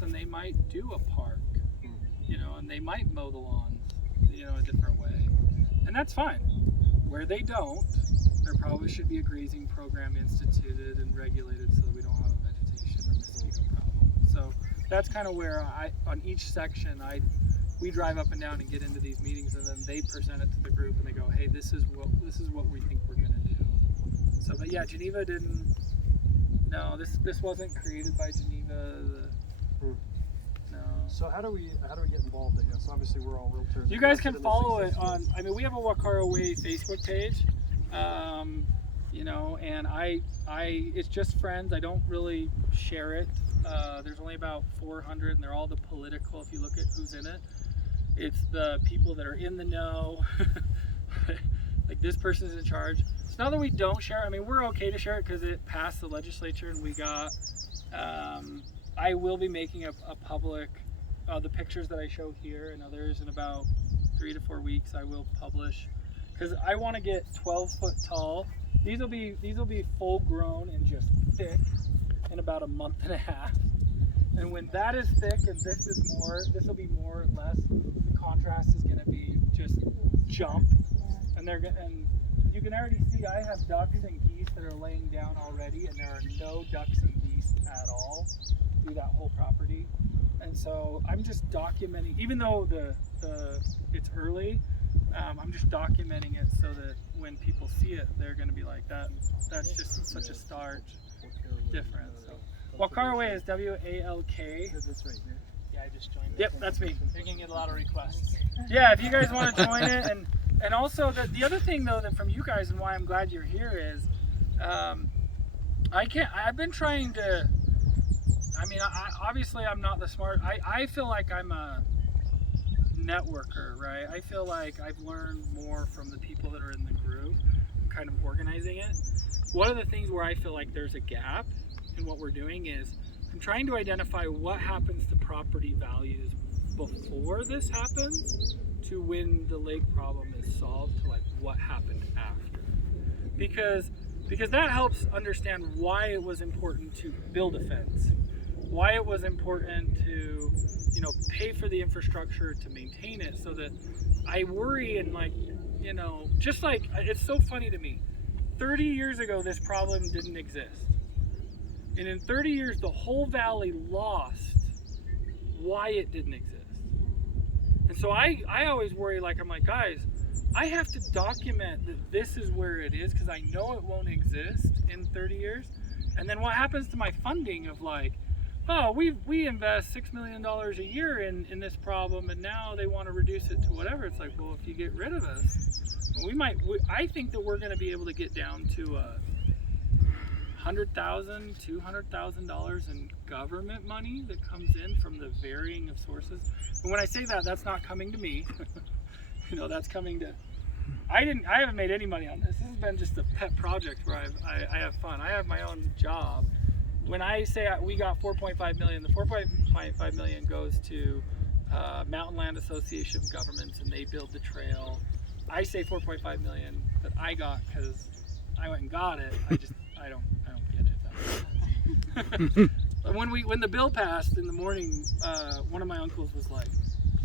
house and they might do a park, you know, and they might mow the lawns, you know, a different way. And that's fine. Where they don't, there probably should be a grazing program instituted and regulated so that we don't have a vegetation or mosquito problem. So that's kind of where on each section, we drive up and down and get into these meetings, and then they present it to the group and they go, hey, this is what we think we're going to do. So, but yeah, Geneva didn't. No, this wasn't created by Geneva. No. So how do we get involved in this? Obviously, we're all realtors. You guys can follow it on. I mean, we have a Walkara Way Facebook page. You know, and it's just friends. I don't really share it. There's only about 400, and they're all the political. If you look at who's in it, it's the people that are in the know. Like this person's in charge. It's not that we don't share. I mean, we're okay to share it because it passed the legislature, and we got. I will be making a public. The pictures that I show here and others in about 3 to 4 weeks. I will publish because I want to get 12 foot tall. These will be full grown and just thick in about a month and a half. And when that is thick and this will be more or less. The contrast is going to be just jump. And you can already see I have ducks and geese that are laying down already, and there are no ducks and geese at all through that whole property. And so I'm just documenting, even though it's early. I'm just documenting it so that when people see it, they're going to be like, that's just such a stark difference. So, Walkara Way is W-A-L-K. This right here. Yeah, I just joined. Yep, that's me. They're going to get a lot of requests. Yeah, if you guys want to join it, and also the other thing though that from you guys and why I'm glad you're here is, I've been trying to. I mean, obviously I'm not the smart. I feel like I'm a networker, right? I feel like I've learned more from the people that are in the group, kind of organizing it. One of the things where I feel like there's a gap in what we're doing is I'm trying to identify what happens to property values before this happens to when the lake problem is solved to like what happened after. Because that helps understand why it was important to build a fence, why it was important to, you know, pay for the infrastructure to maintain it, so that I worry and like, you know, just like, it's so funny to me. 30 years ago, this problem didn't exist. And in 30 years, the whole valley lost why it didn't exist. And so I always worry, like, I'm like, guys, I have to document that this is where it is because I know it won't exist in 30 years. And then what happens to my funding of like, oh, we invest $6 million a year in this problem, and now they want to reduce it to whatever. It's like, well, if you get rid of us, I think that we're going to be able to get down to $100,000, $200,000 in government money that comes in from the varying of sources. And when I say that, that's not coming to me. You know, that's coming to. I haven't made any money on this. This has been just a pet project where I have fun. I have my own job. When I say we got 4.5 million, the 4.5 million goes to Mountain Land Association of Governments, and they build the trail. I say 4.5 million that I got because I went and got it. I don't get it. But when the bill passed in the morning, one of my uncles was like,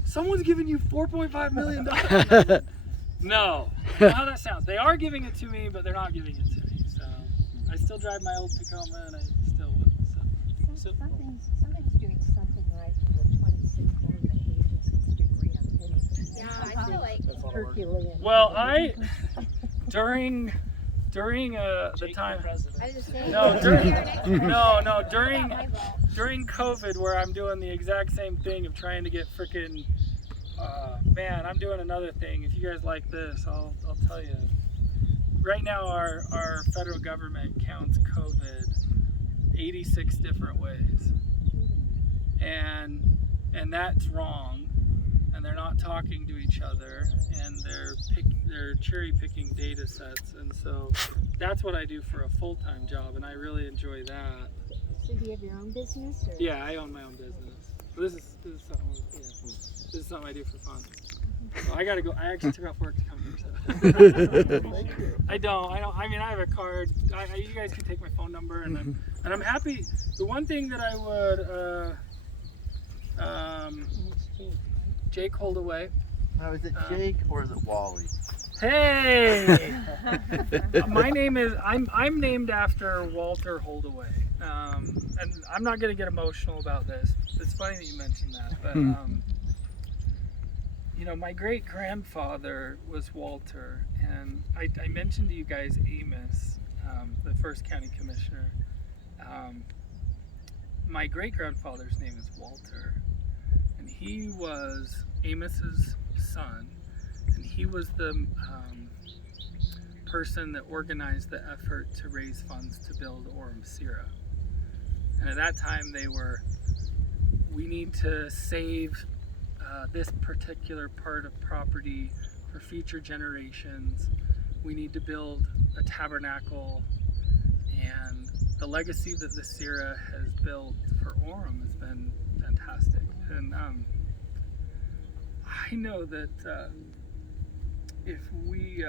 "Someone's giving you $4.5 million." No, you know how that sounds. They are giving it to me, but they're not giving it to me. So I still drive my old Tacoma, and I still will. So. Somebody's doing something right for the 26th Government Agency's degree on anything. Yeah, I feel like Herculean. Well, during the time. I was saying. During COVID, where I'm doing the exact same thing of trying to get frickin'. Man, I'm doing another thing. If you guys like this, I'll tell you. Right now, our federal government counts COVID 86 different ways, and that's wrong. And they're not talking to each other, and they're cherry picking data sets, and so that's what I do for a full-time job, and I really enjoy that. So do you have your own business? Or? Yeah, I own my own business. This is something I do for fun. So I gotta go. I actually took off work to come here. So. I don't. I mean, I have a card. You guys can take my phone number, and I'm happy. The one thing that I would Jake Holdaway. Now, is it Jake or is it Wally? Hey! My name is, I'm named after Walter Holdaway. And I'm not going to get emotional about this. It's funny that you mentioned that. But, you know, my great grandfather was Walter. And I mentioned to you guys Amos, the first county commissioner. My great grandfather's name is Walter. And he was Amos's son. And he was the person that organized the effort to raise funds to build Orem Sira. And at that time they were, we need to save this particular part of property for future generations. We need to build a tabernacle, and the legacy that the Sira has built for Orem has been fantastic. And I know that if we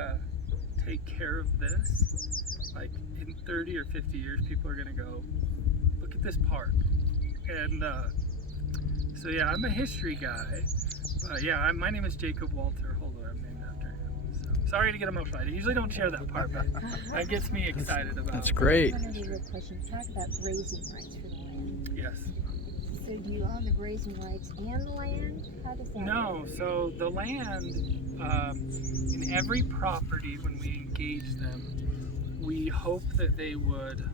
take care of this, like in 30 or 50 years, people are gonna go, look at this park. And so yeah, I'm a history guy. But yeah, my name is Jacob Walter Holdaway. I'm named after him. So, sorry to get emotional. I usually don't share that part, but that gets me excited about. That's great. I have a question. Talk about grazing rights for the land. Yes. So do you own the grazing rights and the land? How does that No, work? so the land, in every property, when we engage them, we hope that they would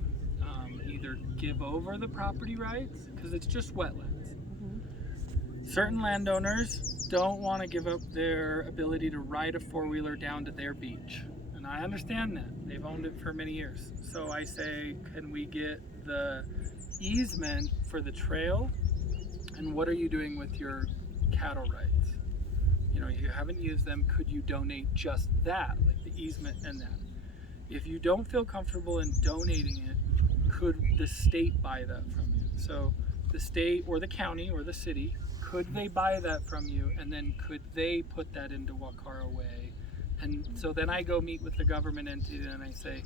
either give over the property rights, because it's just wetlands. Certain landowners don't want to give up their ability to ride a four-wheeler down to their beach. And I understand that. They've owned it for many years. So I say, can we get the easement for the trail? And what are you doing with your cattle rights? You know, you haven't used them. Could you donate just that, like the easement and that? If you don't feel comfortable in donating it, could the state buy that from you? So the state or the county or the city, could they buy that from you, and then could they put that into Walkara Way? And so then I go meet with the government entity and I say,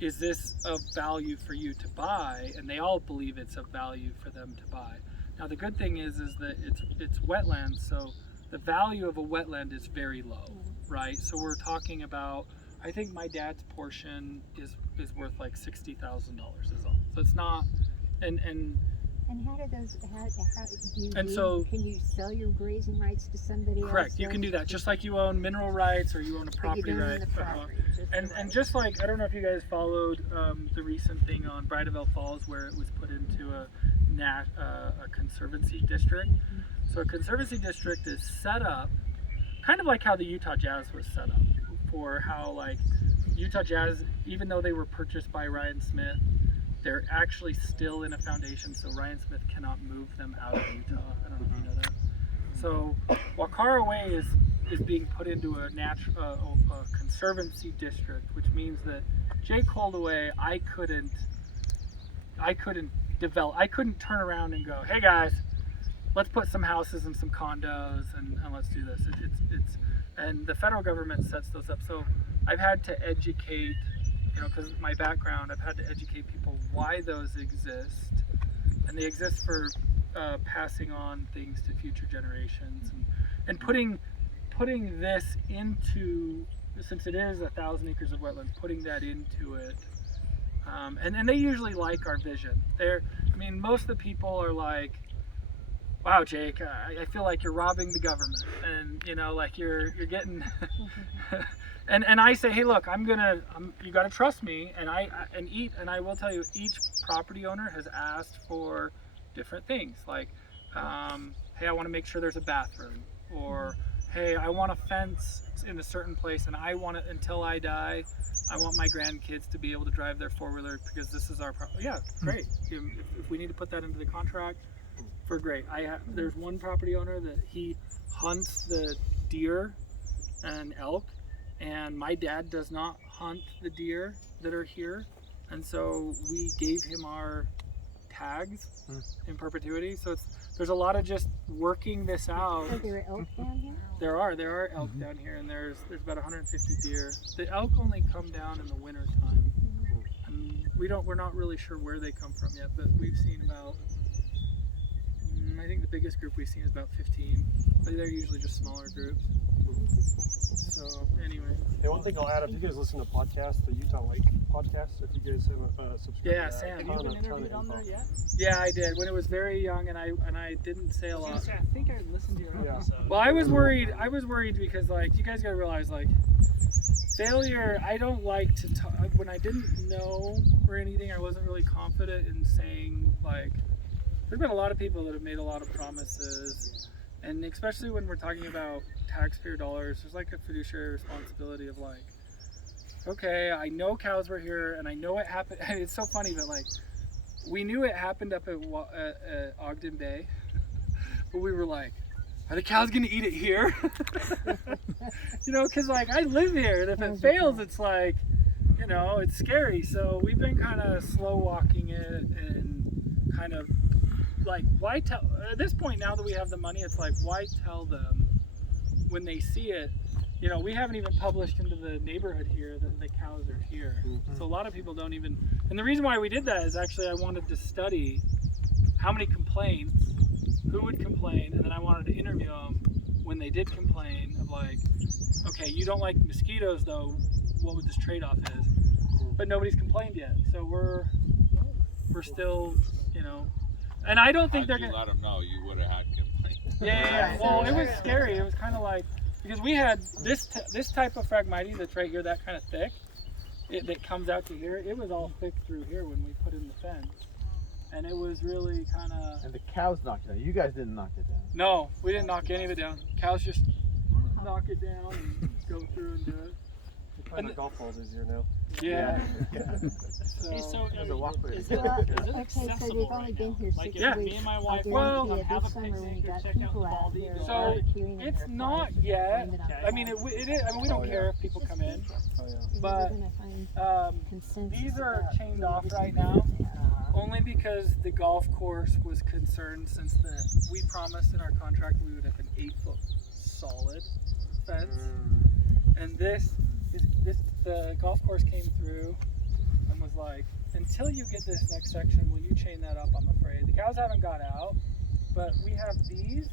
is this of value for you to buy? And they all believe it's of value for them to buy. Now the good thing is that it's wetlands, so the value of a wetland is very low, right? So we're talking about, I think my dad's portion is worth like $60,000 is all. So it's not, and how do those, how do you, And so- can you sell your grazing rights to somebody else? correct, you can do that, just like you own mineral rights or you own a But you property don't own right. the property, just the And rights. just like, I don't know if you guys followed the recent thing on Brideville Falls where it was put into a conservancy district. So a conservancy district is set up kind of like how the Utah Jazz was set up, for how like Utah Jazz, even though they were purchased by Ryan Smith, they're actually still in a foundation, so Ryan Smith cannot move them out of Utah. I don't know if you know that. So Walkara Way is being put into a conservancy district, which means that Jake Holdaway, I couldn't turn around and go, hey guys, let's put some houses and some condos and let's do this. And the federal government sets those up. So I've had to educate, you know, because my background, I've had to educate people why those exist. And they exist for passing on things to future generations and putting this into, since it is 1,000 acres of wetlands, putting that into it. And they usually like our vision. Most of the people are like, wow, Jake, I feel like you're robbing the government, and you know, like you're getting. and I say, hey, look, you got to trust me, and I will tell you, each property owner has asked for different things, like, hey, I want to make sure there's a bathroom, or hey, I want a fence in a certain place, and I want it until I die. I want my grandkids to be able to drive their four-wheeler because this is our property. Yeah, great. If we need to put that into the contract, for great. There's one property owner that he hunts the deer and elk, and my dad does not hunt the deer that are here, and so we gave him our tags in perpetuity. So there's a lot of just working this out. Are there elk down here? There are elk down here, and there's about 150 deer. The elk only come down in the winter time, and we're not really sure where they come from yet, but we've seen about I think the biggest group we've seen is about 15. But they're usually just smaller groups. So anyway. Hey, one thing I'll add, if you guys listen to podcasts, the Utah Lake podcast, if you guys have subscribed Yeah, to that, Sam. Have you been interviewed on there yet? Yeah, I did when it was very young, and I didn't say a I was lot. gonna say, I think I listened to your Yeah. episode. Well, I was worried. I was worried because like you guys gotta realize like failure. I don't like to talk when I didn't know or anything. I wasn't really confident in saying like. There's been a lot of people that have made a lot of promises, and especially when we're talking about taxpayer dollars, there's like a fiduciary responsibility of like, okay, I know cows were here, and I know it happened. It's so funny, but like, we knew it happened up at Ogden Bay, but we were like, are the cows gonna eat it here? You know, because like I live here, and if it fails, it's like, you know, it's scary. So we've been kind of slow walking it and kind of. Like, why tell, at this point now that we have the money, it's like, why tell them when they see it? You know, we haven't even published into the neighborhood here that the cows are here. So a lot of people don't even, and the reason why we did that is actually I wanted to study how many complaints, who would complain, and then I wanted to interview them when they did complain of like, okay, you don't like mosquitoes though, what would this trade-off is? But nobody's complained yet, so we're still, you know, and I don't think How'd they're you gonna. let them know you would have had complaints? Yeah. Well, it was scary. It was kind of like because we had this type of Phragmites that's right here, that kind of thick, that comes out to here. It was all thick through here when we put in the fence, and it was really kind of. And the cows knocked it down. You guys didn't knock it down. No, we didn't knock any of it down. Cows just knock it down and go through and do it. You find the golf balls easier now. Yeah. Hey, so There's a walkway. is it Well, accessible okay, so they've right only been now? here Like, 6 if weeks. me and my I wife Well, want to have a this summer when picnic we or got check out the people out Baldy, here go So, barbecuing and it's they're not flying, yet. blame it on I mean, us. it is. I mean, we don't Oh, yeah. care if people come in, Oh, yeah. You know, but, we're gonna find consensus these are about chained off maybe right some now. things. only because the golf course was concerned since we promised in our contract we would have an 8-foot solid fence. And the golf course came through and was like, until you get this next section, will you chain that up? I'm afraid. The cows haven't got out, but we have these,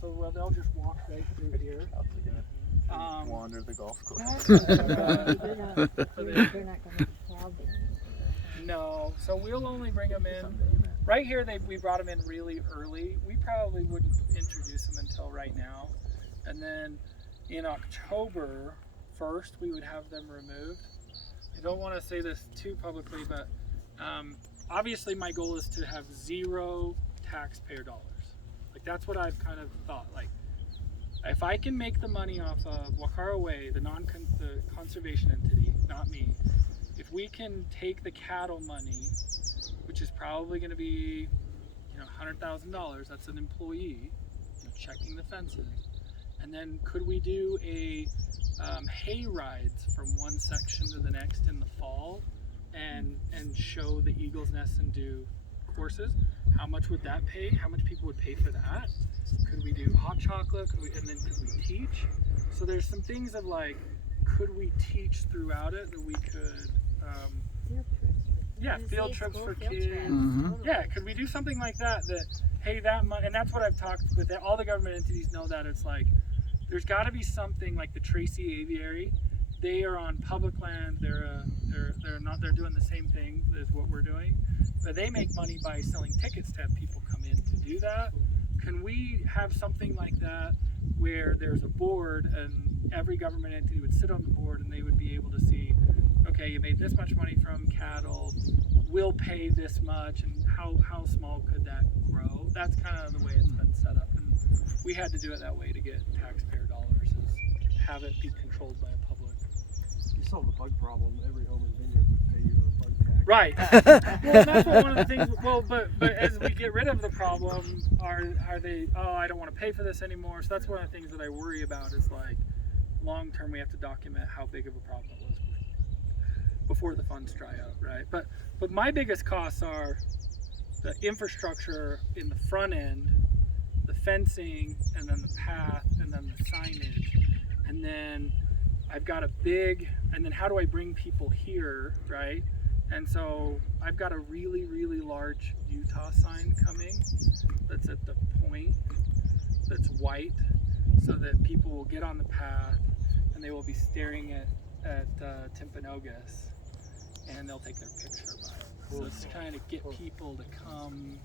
so they'll just walk right through here. Wander the golf course. They're not gonna be plowed there. No, so we'll only bring them in. Right here, we brought them in really early. We probably wouldn't introduce them until right now. And then in October 1st, we would have them removed. I don't want to say this too publicly, but obviously my goal is to have 0 taxpayer dollars. Like that's what I've kind of thought. Like if I can make the money off of Walkara Way, the conservation entity, not me. If we can take the cattle money, which is probably going to be, $100,000. That's an employee, checking the fences. And then could we do a hay rides from one section to the next in the fall, and show the Eagle's Nest and do courses? How much would that pay? How much people would pay for that? Could we do hot chocolate? Could we teach? So there's some things of like, could we teach throughout it that we could? Field trips. Field trips for kids. Mm-hmm. Yeah, could we do something like that? That hey, that money, and that's what I've talked with all the government entities know that it's like there's got to be something like the Tracy Aviary. They are on public land. They're doing the same thing as what we're doing, but they make money by selling tickets to have people come in to do that. Can we have something like that where there's a board and every government entity would sit on the board and they would be able to see, okay, you made this much money from cattle, we'll pay this much, and how small could that grow? That's kind of the way it's been set up, and we had to do it that way to get taxpayer dollars, is have it be controlled by a public. You solve the bug problem, every home in Vineyard would pay you a bug tax. Right. Well, that's what one of the things. Well, but as we get rid of the problem, are they? Oh, I don't want to pay for this anymore. So that's one of the things that I worry about. Is like, long term, we have to document how big of a problem it was before the funds dry out, right? But my biggest costs are the infrastructure in the front end, the fencing, and then the path, and then the signage, and then I've got and then how do I bring people here, right? And so I've got a really, really large Utah sign coming that's at the point, that's white, so that people will get on the path and they will be staring at Timpanogos, and they'll take their picture by it. So it's kind of get people to come,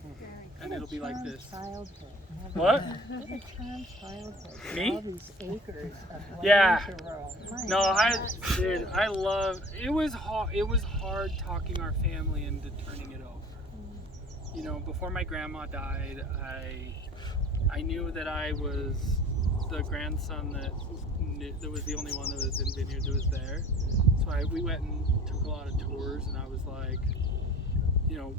and it'll be like this. Childhood. What? What a charmed childhood. Me? All these acres of land Yeah. to roam. My No, God. I love. It was hard talking our family into turning it over. You know, before my grandma died, I knew that I was the grandson that was the only one that was in Vineyard that was there. So we went and took a lot of tours, and I was like, you know,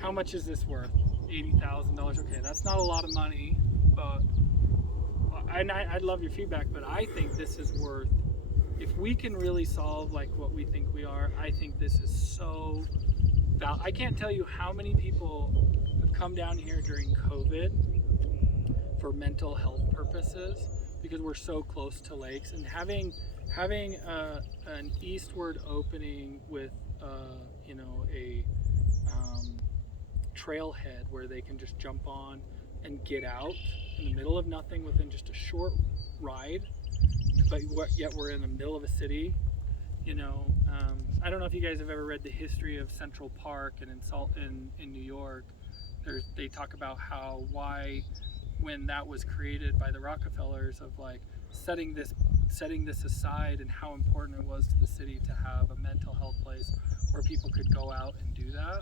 how much is this worth? $80,000. Okay, that's not a lot of money, but I'd love your feedback. But I think this is worth. If we can really solve like what we think we are, I think this is so. I can't tell you how many people have come down here during COVID for mental health purposes because we're so close to lakes, and having an eastward opening with you know, a trailhead where they can just jump on and get out in the middle of nothing within just a short ride, but yet we're in the middle of a city. You know, I don't know if you guys have ever read the history of Central Park and in New York. They talk about why when that was created by the Rockefellers, of like setting this aside, and how important it was to the city to have a mental health place where people could go out and do that.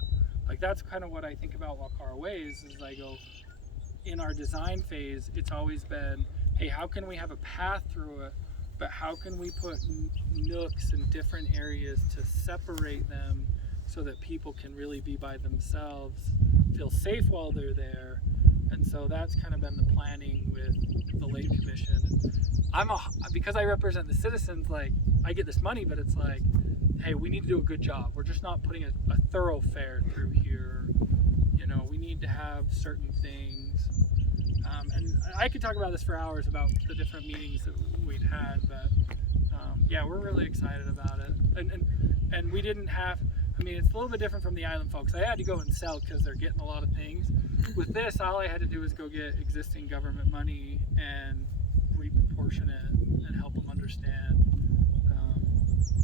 Like, that's kind of what I think about Walkara Ways, is I go, in our design phase, it's always been, hey, how can we have a path through it, but how can we put nooks in different areas to separate them so that people can really be by themselves, feel safe while they're there. And so that's kind of been the planning with the Lake Commission. And because I represent the citizens, like, I get this money, but it's like, hey, we need to do a good job. We're just not putting a thoroughfare through here. You know, we need to have certain things. And I could talk about this for hours about the different meetings that we'd had, but yeah, we're really excited about it. And we didn't have, I mean, it's a little bit different from the island folks. I had to go and sell because they're getting a lot of things. With this, all I had to do was go get existing government money and reproportion it and help them understand.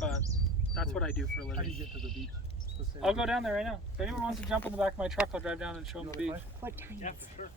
But that's what I do for a How do living. you get to the beach? I'll go down there right now. If anyone wants to jump in the back of my truck, I'll drive down and show them the beach. What time Yeah, is for sure.